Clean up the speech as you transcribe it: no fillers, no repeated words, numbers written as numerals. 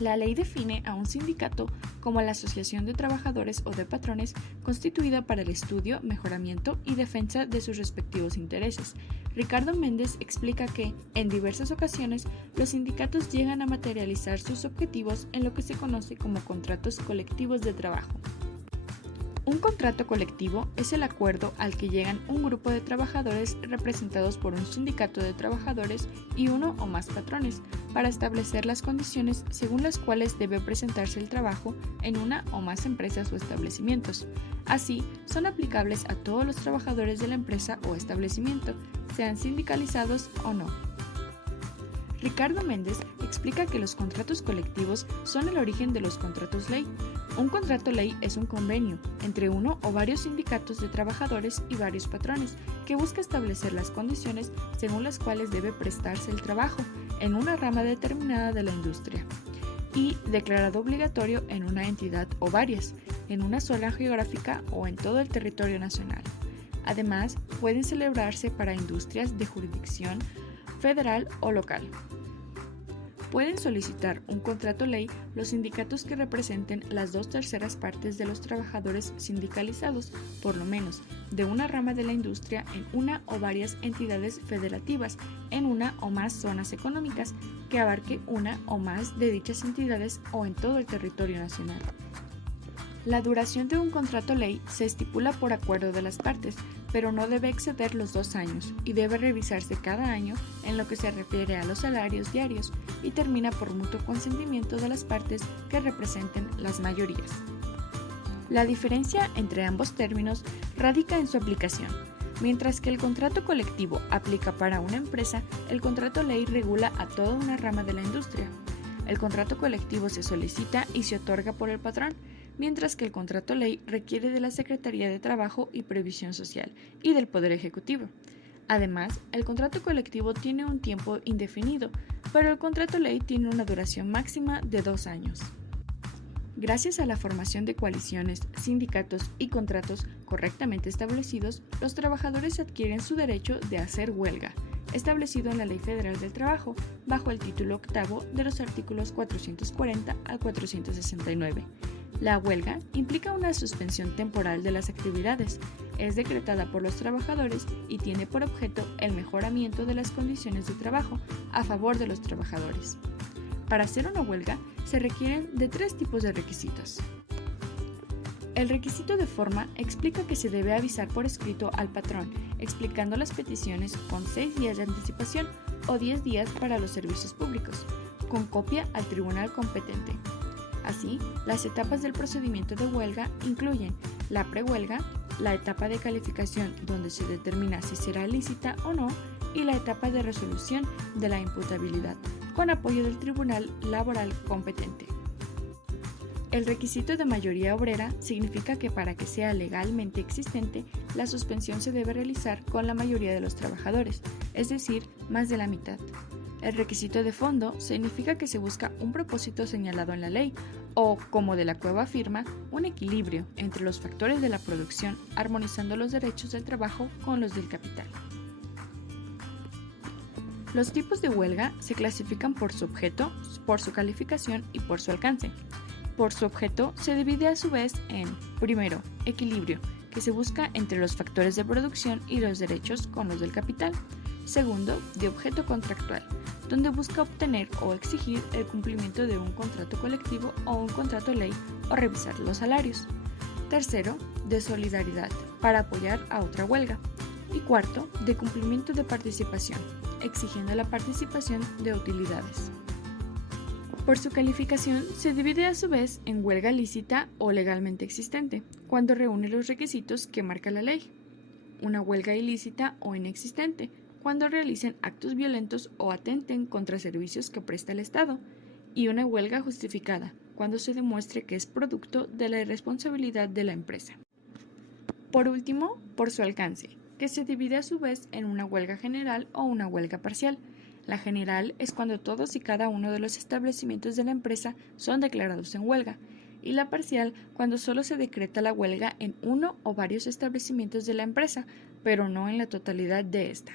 La ley define a un sindicato como la asociación de trabajadores o de patrones constituida para el estudio, mejoramiento y defensa de sus respectivos intereses. Ricardo Méndez explica que, en diversas ocasiones, los sindicatos llegan a materializar sus objetivos en lo que se conoce como contratos colectivos de trabajo. Un contrato colectivo es el acuerdo al que llegan un grupo de trabajadores representados por un sindicato de trabajadores y uno o más patrones para establecer las condiciones según las cuales debe presentarse el trabajo en una o más empresas o establecimientos. Así, son aplicables a todos los trabajadores de la empresa o establecimiento, sean sindicalizados o no. Ricardo Méndez explica que los contratos colectivos son el origen de los contratos ley. Un contrato ley es un convenio entre uno o varios sindicatos de trabajadores y varios patrones que busca establecer las condiciones según las cuales debe prestarse el trabajo en una rama determinada de la industria y declarado obligatorio en una entidad o varias, en una zona geográfica o en todo el territorio nacional. Además, pueden celebrarse para industrias de jurisdicción federal o local. Pueden solicitar un contrato ley los sindicatos que representen las 2/3 partes de los trabajadores sindicalizados, por lo menos, de una rama de la industria en una o varias entidades federativas, en una o más zonas económicas, que abarque una o más de dichas entidades o en todo el territorio nacional. La duración de un contrato ley se estipula por acuerdo de las partes, pero no debe exceder los 2 años y debe revisarse cada año en lo que se refiere a los salarios diarios y termina por mutuo consentimiento de las partes que representen las mayorías. La diferencia entre ambos términos radica en su aplicación. Mientras que el contrato colectivo aplica para una empresa, el contrato ley regula a toda una rama de la industria. El contrato colectivo se solicita y se otorga por el patrón, mientras que el contrato ley requiere de la Secretaría de Trabajo y Previsión Social y del Poder Ejecutivo. Además, el contrato colectivo tiene un tiempo indefinido, pero el contrato ley tiene una duración máxima de 2 años. Gracias a la formación de coaliciones, sindicatos y contratos correctamente establecidos, los trabajadores adquieren su derecho de hacer huelga, establecido en la Ley Federal del Trabajo, bajo el título octavo de los artículos 440 al 469. La huelga implica una suspensión temporal de las actividades, es decretada por los trabajadores y tiene por objeto el mejoramiento de las condiciones de trabajo a favor de los trabajadores. Para hacer una huelga se requieren de 3 tipos de requisitos. El requisito de forma explica que se debe avisar por escrito al patrón, explicando las peticiones con 6 días de anticipación o 10 días para los servicios públicos, con copia al tribunal competente. Así, las etapas del procedimiento de huelga incluyen la prehuelga, la etapa de calificación donde se determina si será lícita o no y la etapa de resolución de la imputabilidad, con apoyo del tribunal laboral competente. El requisito de mayoría obrera significa que para que sea legalmente existente, la suspensión se debe realizar con la mayoría de los trabajadores, es decir, más de la mitad. El requisito de fondo significa que se busca un propósito señalado en la ley o, como de la Cueva afirma, un equilibrio entre los factores de la producción, armonizando los derechos del trabajo con los del capital. Los tipos de huelga se clasifican por su objeto, por su calificación y por su alcance. Por su objeto se divide a su vez en, primero, equilibrio, que se busca entre los factores de producción y los derechos con los del capital. Segundo, de objeto contractual, donde busca obtener o exigir el cumplimiento de un contrato colectivo o un contrato ley o revisar los salarios. Tercero, de solidaridad, para apoyar a otra huelga. Y cuarto, de cumplimiento de participación, exigiendo la participación de utilidades. Por su calificación, se divide a su vez en huelga lícita o legalmente existente, cuando reúne los requisitos que marca la ley. Una huelga ilícita o inexistente, cuando realicen actos violentos o atenten contra servicios que presta el Estado, y una huelga justificada, cuando se demuestre que es producto de la irresponsabilidad de la empresa. Por último, por su alcance, que se divide a su vez en una huelga general o una huelga parcial. La general es cuando todos y cada uno de los establecimientos de la empresa son declarados en huelga, y la parcial cuando solo se decreta la huelga en uno o varios establecimientos de la empresa, pero no en la totalidad de esta.